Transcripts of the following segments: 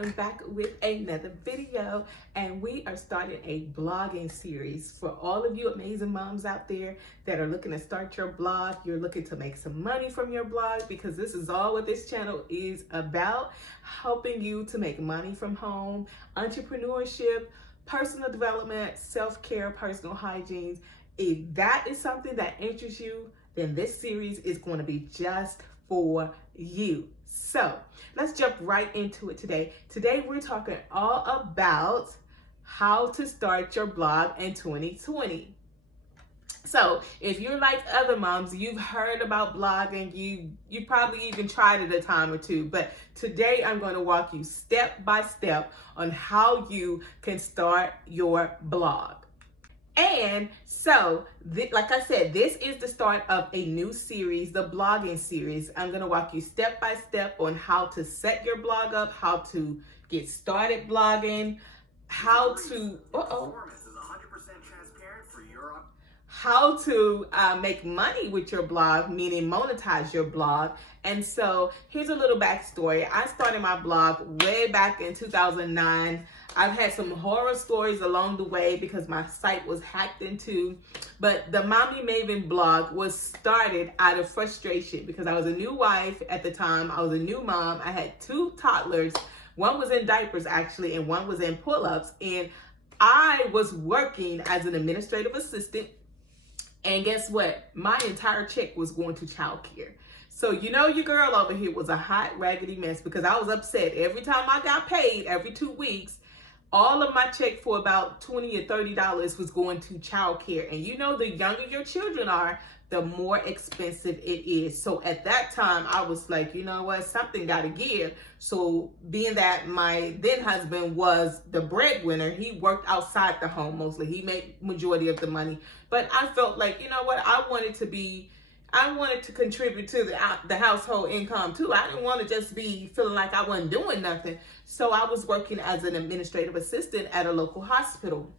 am back with another video, and we are starting a blogging series for all of you amazing moms out there that are looking to start your blog. You're looking to make some money from your blog, because this is all what this channel is about: helping you to make money from home, entrepreneurship, personal development, self-care, personal hygiene. If that is something that interests you, then this series is going to be just for you. So let's jump right into it today. Today we're talking all about how to start your blog in 2020. So if you're like other moms, you've heard about blogging, you probably even tried it a time or two, but today I'm going to walk you step by step on how you can start your blog. And so, like I said, this is the start of a new series, the blogging series. I'm going to walk you step by step on how to set your blog up, how to get started blogging, how to, how to make money with your blog, meaning monetize your blog. And so here's a little backstory. I started my blog way back in 2009. I've had some horror stories along the way because my site was hacked into, but the Mommy Maven blog was started out of frustration because I was a new wife at the time. I was a new mom. I had two toddlers. One was in diapers actually, and one was in pull-ups. And I was working as an administrative assistant. And guess what? My entire check was going to childcare. So, you know, your girl over here was a hot, raggedy mess because I was upset. Every time I got paid, every 2 weeks, all of my check for about $20 or $30 was going to childcare. And you know, the younger your children are, the more expensive it is. So at that time, I was like, you know what, something got to give. So being that my then husband was the breadwinner, he worked outside the home mostly. He made majority of the money. But I felt like, you know what, I wanted to contribute to the household income too. I didn't want to just be feeling like I wasn't doing nothing. So I was working as an administrative assistant at a local hospital.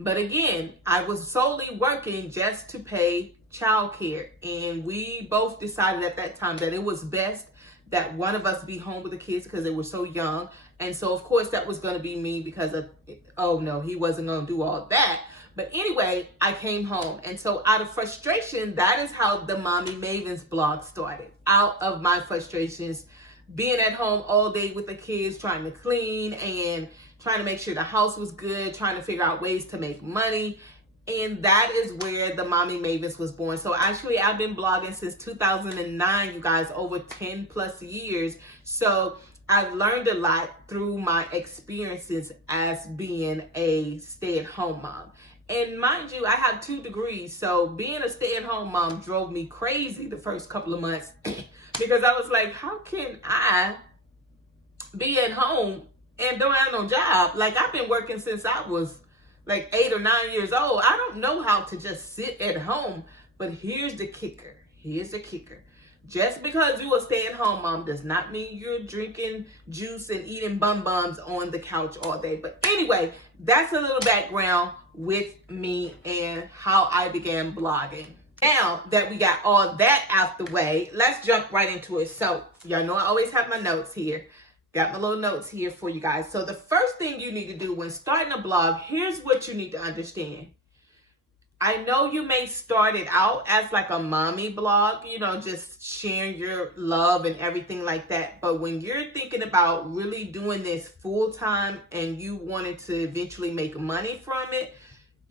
But again, I was solely working just to pay childcare. And we both decided at that time that it was best that one of us be home with the kids because they were so young. And so of course that was going to be me because of, oh no, he wasn't going to do all that. But anyway, I came home. And so out of frustration, that is how the Mommy Maven's blog started. Out of my frustrations, being at home all day with the kids, trying to clean and trying to make sure the house was good, trying to figure out ways to make money. And that is where the Mommy Mavens was born. So actually, I've been blogging since 2009, you guys, over 10 plus years. So I've learned a lot through my experiences as being a stay-at-home mom. And mind you, I have 2 degrees. So being a stay-at-home mom drove me crazy the first couple of months because I was like, how can I be at home and don't have no job? Like, I've been working since I was like 8 or 9 years old. I don't know how to just sit at home. But here's the kicker. Here's the kicker. Just because you're a stay-at-home mom does not mean you're drinking juice and eating bum-bums on the couch all day. But anyway, that's a little background with me and how I began blogging. Now that we got all that out the way, let's jump right into it. So y'all know I always have my notes here. Got my little notes here for you guys. So the first thing you need to do when starting a blog, here's what you need to understand. I know you may start it out as like a mommy blog, you know, just sharing your love and everything like that. But when you're thinking about really doing this full time and you wanted to eventually make money from it,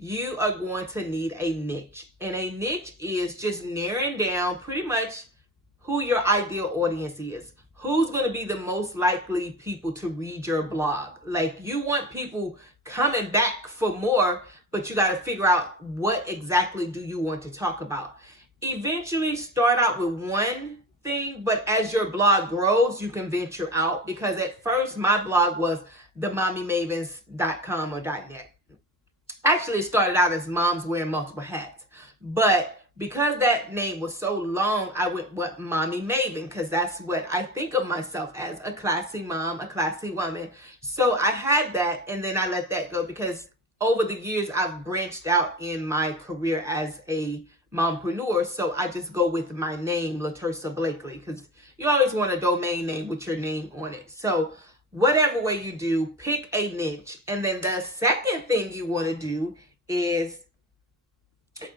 you are going to need a niche. And a niche is just narrowing down pretty much who your ideal audience is. Who's going to be the most likely people to read your blog? Like, you want people coming back for more, but you got to figure out what exactly do you want to talk about. Eventually start out with one thing, but as your blog grows, you can venture out, because at first my blog was themommymavens.com or .net. Actually, it started out as Moms Wearing Multiple Hats, but because that name was so long, I went with Mommy Maven, because that's what I think of myself as, a classy mom, a classy woman. So I had that, and then I let that go because over the years, I've branched out in my career as a mompreneur. So I just go with my name, LaTersa Blakely, because you always want a domain name with your name on it. So whatever way you do, pick a niche. And then the second thing you want to do is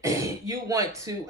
you want to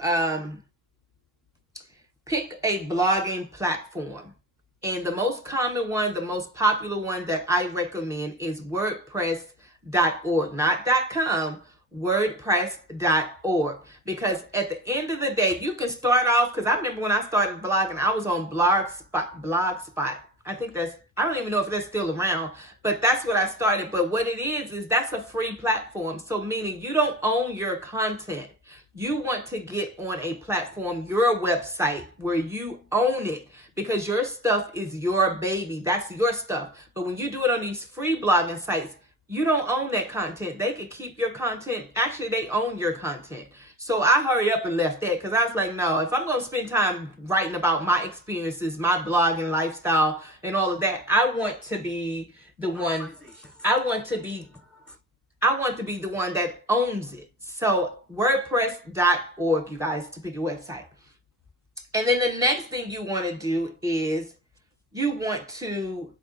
pick a blogging platform. And the most common one, the most popular one that I recommend is WordPress.org, not .com, WordPress.org. Because at the end of the day, you can start off, because I remember when I started blogging, I was on Blogspot. I think I don't even know if that's still around, but that's what I started. But what it is that's a free platform. So meaning you don't own your content. You want to get on a platform, your website, where you own it, because your stuff is your baby. That's your stuff. But when you do it on these free blogging sites, you don't own that content. They could keep your content. Actually, they own your content. So I hurry up and left that, because I was like, no, if I'm going to spend time writing about my experiences, my blogging lifestyle and all of that, I want to be the one that owns it. So WordPress.org, you guys, to pick your website. And then the next thing you want to do is you want to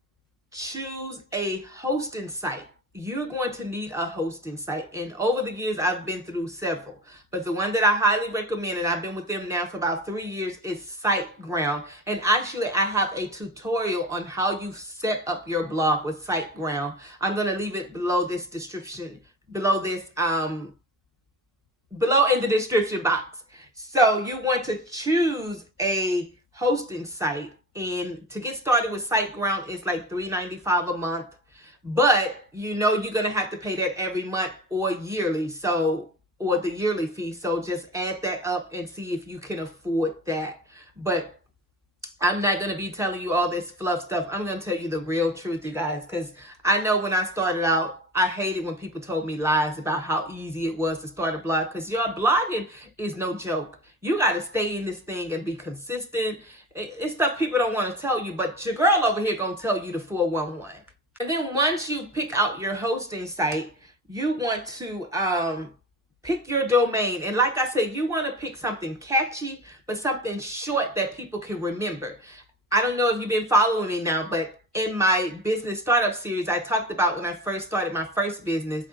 choose a hosting site. You're going to need a hosting site. And over the years, I've been through several. But the one that I highly recommend, and I've been with them now for about 3 years, is SiteGround. And actually, I have a tutorial on how you set up your blog with SiteGround. I'm going to leave it below this description, below in the description box. So you want to choose a hosting site. And to get started with SiteGround, it's like $3.95 a month. But you know you're going to have to pay that every month or yearly. Or the yearly fee. So just add that up and see if you can afford that. But I'm not going to be telling you all this fluff stuff. I'm going to tell you the real truth, you guys. Because I know when I started out, I hated when people told me lies about how easy it was to start a blog. Because your blogging is no joke. You got to stay in this thing and be consistent. It's stuff people don't want to tell you. But your girl over here going to tell you the 411. And then once you pick out your hosting site, you want to pick your domain. And like I said, you want to pick something catchy, but something short that people can remember. I don't know if you've been following me now, but in my business startup series, I talked about when I first started my first business,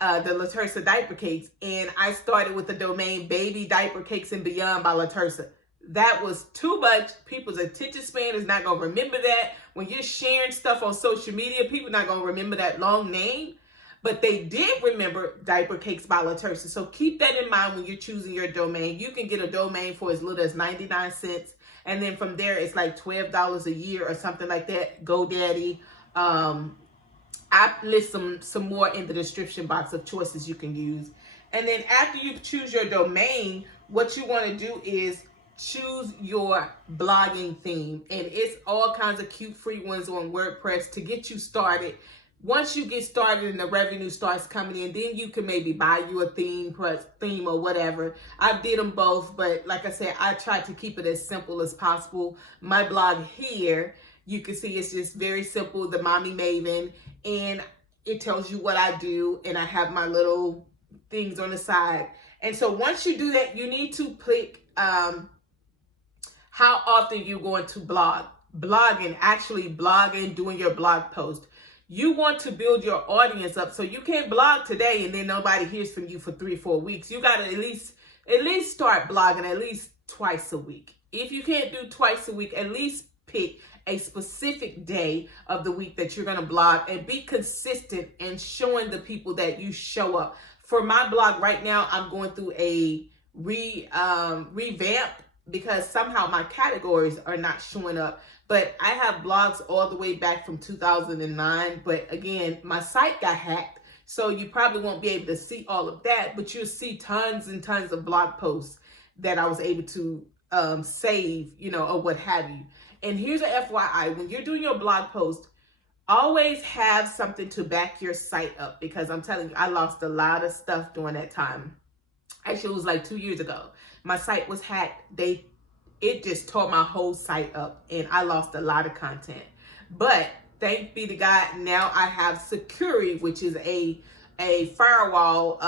the LaTersa diaper cakes. And I started with the domain Baby Diaper Cakes and Beyond by LaTersa. That was too much. People's attention span is not going to remember that. When you're sharing stuff on social media, people are not going to remember that long name. But they did remember Diaper Cakes by LaTersa. So keep that in mind when you're choosing your domain. You can get a domain for as little as 99 cents. And then from there, it's like $12 a year or something like that. GoDaddy. I list some more in the description box of choices you can use. And then after you choose your domain, what you want to do is choose your blogging theme. And it's all kinds of cute free ones on WordPress to get you started. Once you get started and the revenue starts coming in, then you can maybe buy you a theme or whatever. I did them both, but like I said, I tried to keep it as simple as possible. My blog here, you can see it's just very simple, the Mommy Maven, and it tells you what I do, and I have my little things on the side. And so once you do that, you need to pick how often you're going to blog. Actually blogging, doing your blog post. You want to build your audience up, so you can't blog today and then nobody hears from you for 3-4 weeks. You got to at least start blogging at least twice a week. If you can't do twice a week, at least pick a specific day of the week that you're going to blog and be consistent in showing the people that you show up. For my blog right now, I'm going through a revamp because somehow my categories are not showing up. But I have blogs all the way back from 2009. But again, my site got hacked. So you probably won't be able to see all of that. But you'll see tons and tons of blog posts that I was able to save, or what have you. And here's a FYI. When you're doing your blog post, always have something to back your site up. Because I'm telling you, I lost a lot of stuff during that time. Actually, it was like 2 years ago. My site was hacked. It just tore my whole site up and I lost a lot of content. But thank be to God, now I have Security, which is a firewall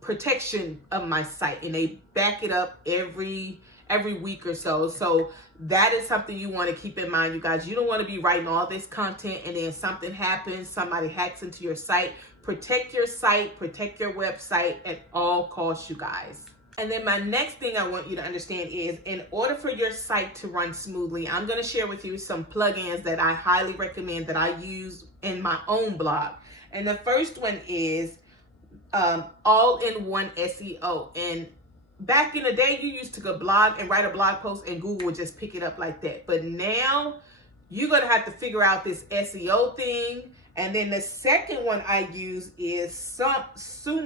protection of my site, and they back it up every every week or so. So that is something you want to keep in mind, you guys. You don't want to be writing all this content and then something happens, somebody hacks into your site. Protect your site, protect your website at all costs, you guys. And then my next thing I want you to understand is, in order for your site to run smoothly, I'm going to share with you some plugins that I highly recommend that I use in my own blog. And the first one is AllInOne SEO. And back in the day, you used to go blog and write a blog post and Google would just pick it up like that. But now you're going to have to figure out this SEO thing. And then the second one I use is SumoMe.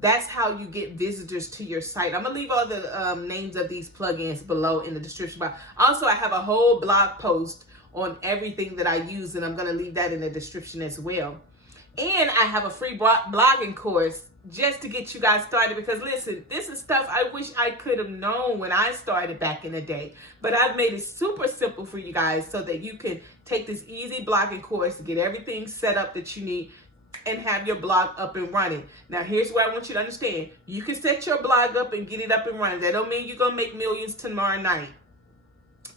That's how you get visitors to your site. I'm going to leave all the names of these plugins below in the description box. Also, I have a whole blog post on everything that I use, and I'm going to leave that in the description as well. And I have a free blogging course just to get you guys started, because listen, this is stuff I wish I could have known when I started back in the day. But I've made it super simple for you guys so that you can take this easy blogging course to get everything set up that you need and have your blog up and running. Now, here's what I want you to understand. You can set your blog up and get it up and running. That don't mean you're going to make millions tomorrow night.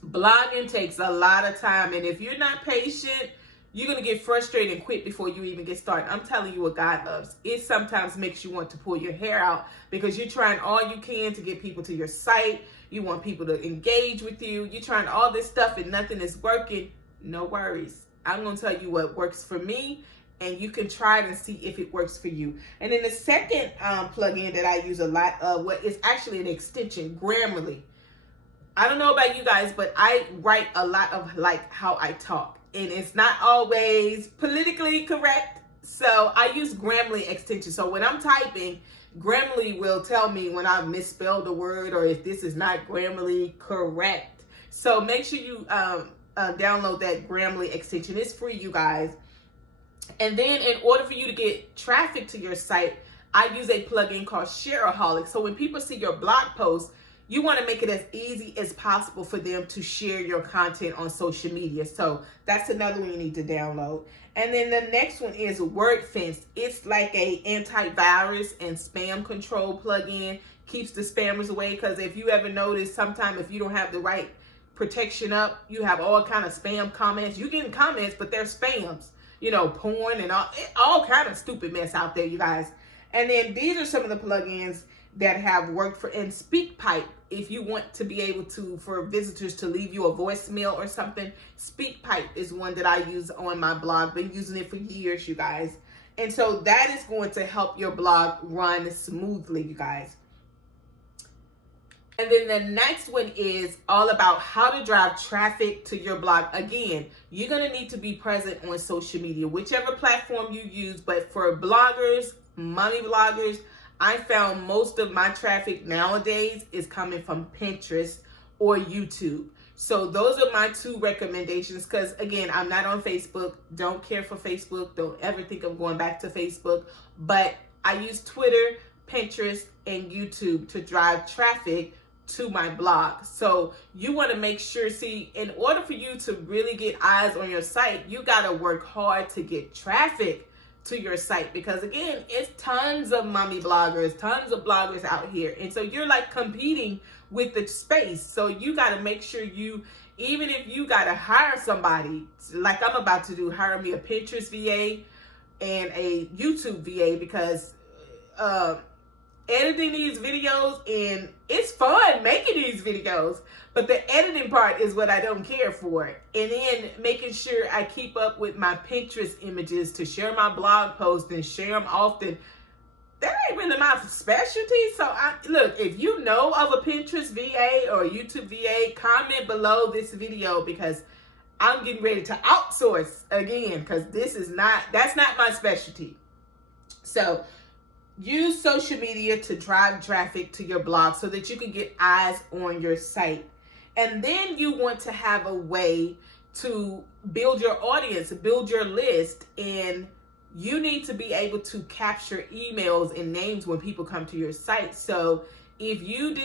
Blogging takes a lot of time, and if you're not patient, you're going to get frustrated and quit before you even get started. I'm telling you what God loves. It sometimes makes you want to pull your hair out because you're trying all you can to get people to your site. You want people to engage with you. You're trying all this stuff and nothing is working. No worries. I'm going to tell you what works for me, and you can try it and see if it works for you. And then the second plugin that I use a lot of, what is actually an extension, Grammarly. I don't know about you guys, but I write a lot of like how I talk, and it's not always politically correct. So I use Grammarly extension. So when I'm typing, Grammarly will tell me when I've misspelled a word or if this is not Grammarly correct. So make sure you download that Grammarly extension. It's free, you guys. And then in order for you to get traffic to your site, I use a plugin called Sherylholic. So when people see your blog posts, you want to make it as easy as possible for them to share your content on social media. So that's another one you need to download. And then the next one is Wordfence. It's like a antivirus and spam control plugin. Keeps the spammers away, because if you ever notice, sometimes if you don't have the right protection up, you have all kind of spam comments. You're getting comments, but they're spams. You know, porn and all kind of stupid mess out there, you guys. And then these are some of the plugins that have worked for, and Speakpipe, if you want to be able to, for visitors to leave you a voicemail or something, Speakpipe is one that I use on my blog. Been using it for years, you guys. And so that is going to help your blog run smoothly, you guys. And then the next one is all about how to drive traffic to your blog. Again, you're going to need to be present on social media, whichever platform you use. But for bloggers, money bloggers, I found most of my traffic nowadays is coming from Pinterest or YouTube. So those are my two recommendations, because again, I'm not on Facebook. Don't care for Facebook. Don't ever think of going back to Facebook. But I use Twitter, Pinterest, and YouTube to drive traffic to my blog. So you want to make sure, see, in order for you to really get eyes on your site, you got to work hard to get traffic to your site, because again, it's tons of mommy bloggers, tons of bloggers out here. And so you're like competing with the space. So you got to make sure you, even if you got to hire somebody, like I'm about to do, hire me a Pinterest VA and a YouTube VA, because editing these videos, and it's fun making these videos, but the editing part is what I don't care for. And then making sure I keep up with my Pinterest images to share my blog posts and share them often. That ain't really my specialty. So look, if you know of a Pinterest VA or a YouTube VA, comment below this video, because I'm getting ready to outsource again, because that's not my specialty. So use social media to drive traffic to your blog so that you can get eyes on your site. And then you want to have a way to build your audience, build your list, and you need to be able to capture emails and names when people come to your site. So if you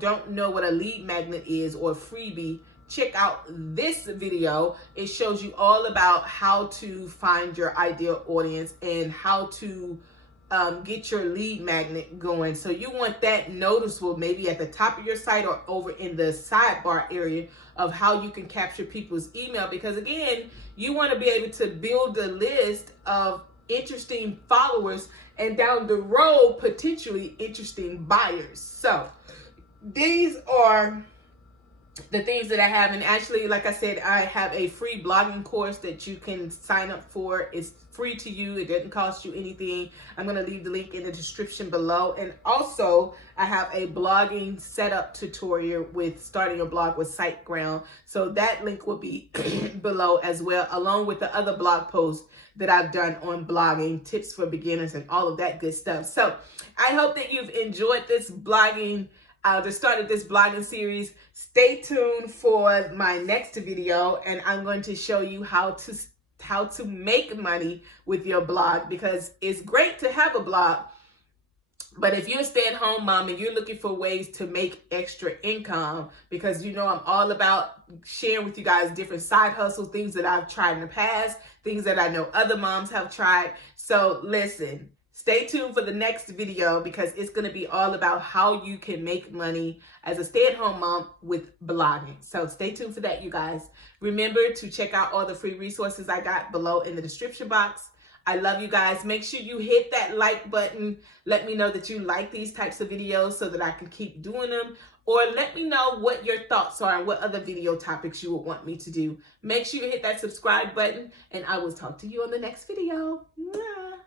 don't know what a lead magnet is or freebie, check out this video. It shows you all about how to find your ideal audience and how to get your lead magnet going. So you want that noticeable, maybe at the top of your site or over in the sidebar area of how you can capture people's email. Because again, you want to be able to build a list of interesting followers and down the road, potentially interesting buyers. So these are the things that I have. And actually, like I said, I have a free blogging course that you can sign up for. It's free to you. It doesn't cost you anything. I'm going to leave the link in the description below. And also, I have a blogging setup tutorial with starting a blog with SiteGround. So that link will be below as well, along with the other blog posts that I've done on blogging, tips for beginners, and all of that good stuff. So I hope that you've enjoyed this blogging the start of this blogging series. Stay tuned for my next video, and I'm going to show you how to make money with your blog, because it's great to have a blog, but if you're a stay-at-home mom and you're looking for ways to make extra income, because you know I'm all about sharing with you guys different side hustles, things that I've tried in the past, things that I know other moms have tried. So listen, stay tuned for the next video, because it's going to be all about how you can make money as a stay-at-home mom with blogging. So stay tuned for that, you guys. Remember to check out all the free resources I got below in the description box. I love you guys. Make sure you hit that like button. Let me know that you like these types of videos so that I can keep doing them. Or let me know what your thoughts are and what other video topics you would want me to do. Make sure you hit that subscribe button, and I will talk to you on the next video. Mwah.